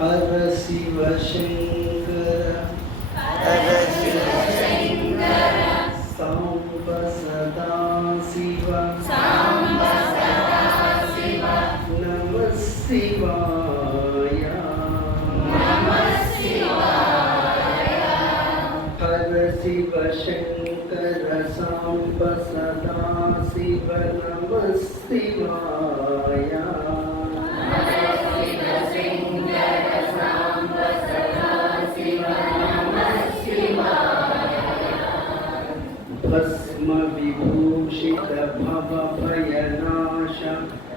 हर शिव शंकर सांब सदा शिव नमः शिवाय हर शिव शंकर सांब सदा शिव नमः शिवाय भस्म विभूषित भव भयनाश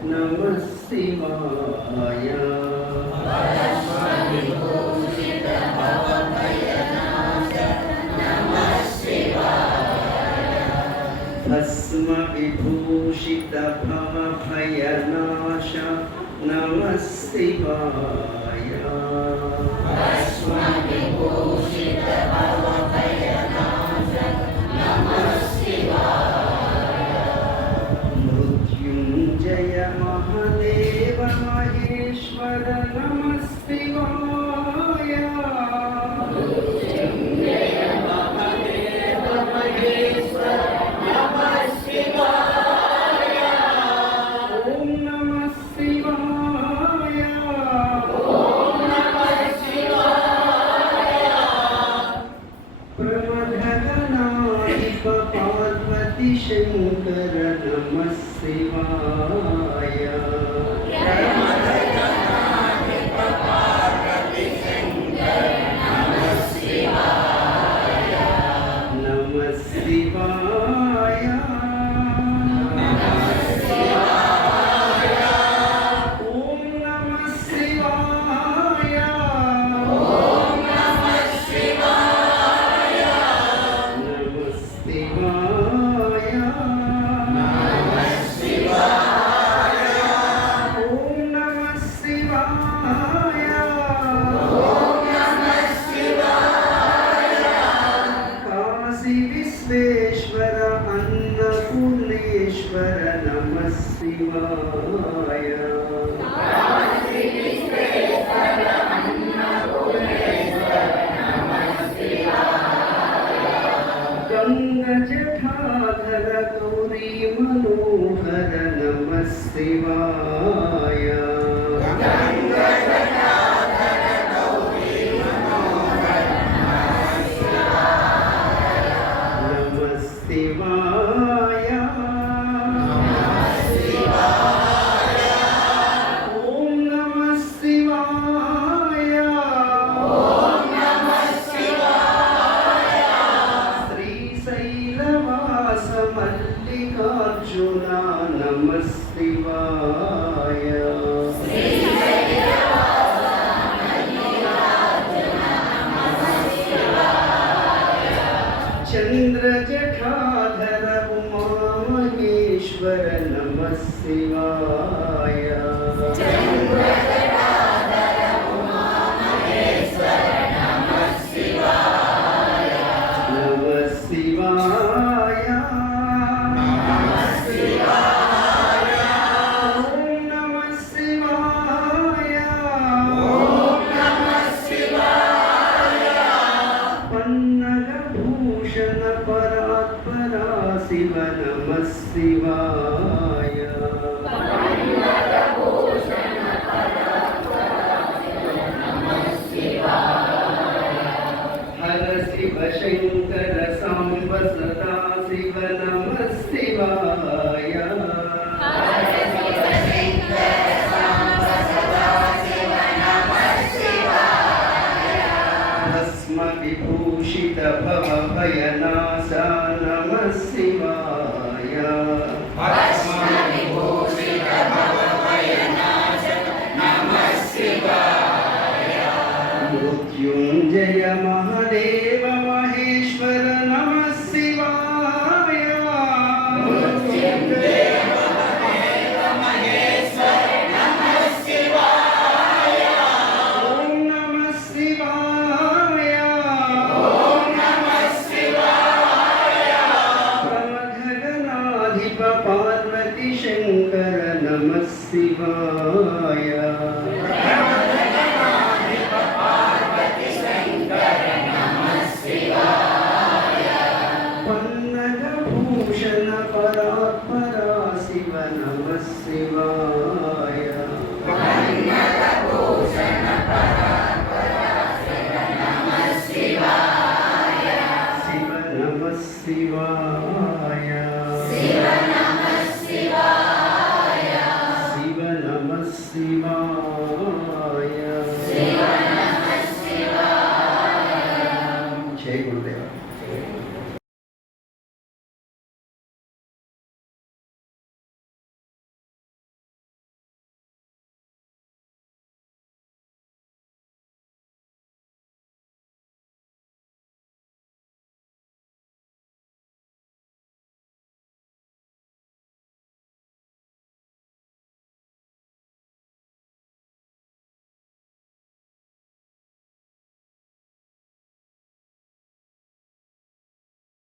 नमः शिवाय भस्म विभूषित भव भयनाश नमः शिवाय मृत्युंजय महादेव महेश्वर नमः शिवाय ओम नमः शिवाय प्रमथगणाधिप पार्वती शंकर नमः शिवाय नमः शिवाय ओम नमः शिवाय नमः शिवाय ओम नमः शिवाय काशी विश्वेश्वर अन्नपूर्णेश्वर नमः शिवाय गंगा जटाधर गौरी मनोहर नमः शिवाय नमः शिवाय ओम नमः शिवाय श्रीशैलवास मल्लिकार्जुन नमः शिवाय चंद्र जटाधर उमा महेश्वर नमः शिवाय नमः शिवाय ओम नमः शिवाय पन्नगभूषण परात्परा शिव नमः शिवाय हर शिव शंकर सांब सदा शिव नमः शिवाय भस्म विभूषित भव भयनाश नमः शिवाय मृत्युंजय महादेव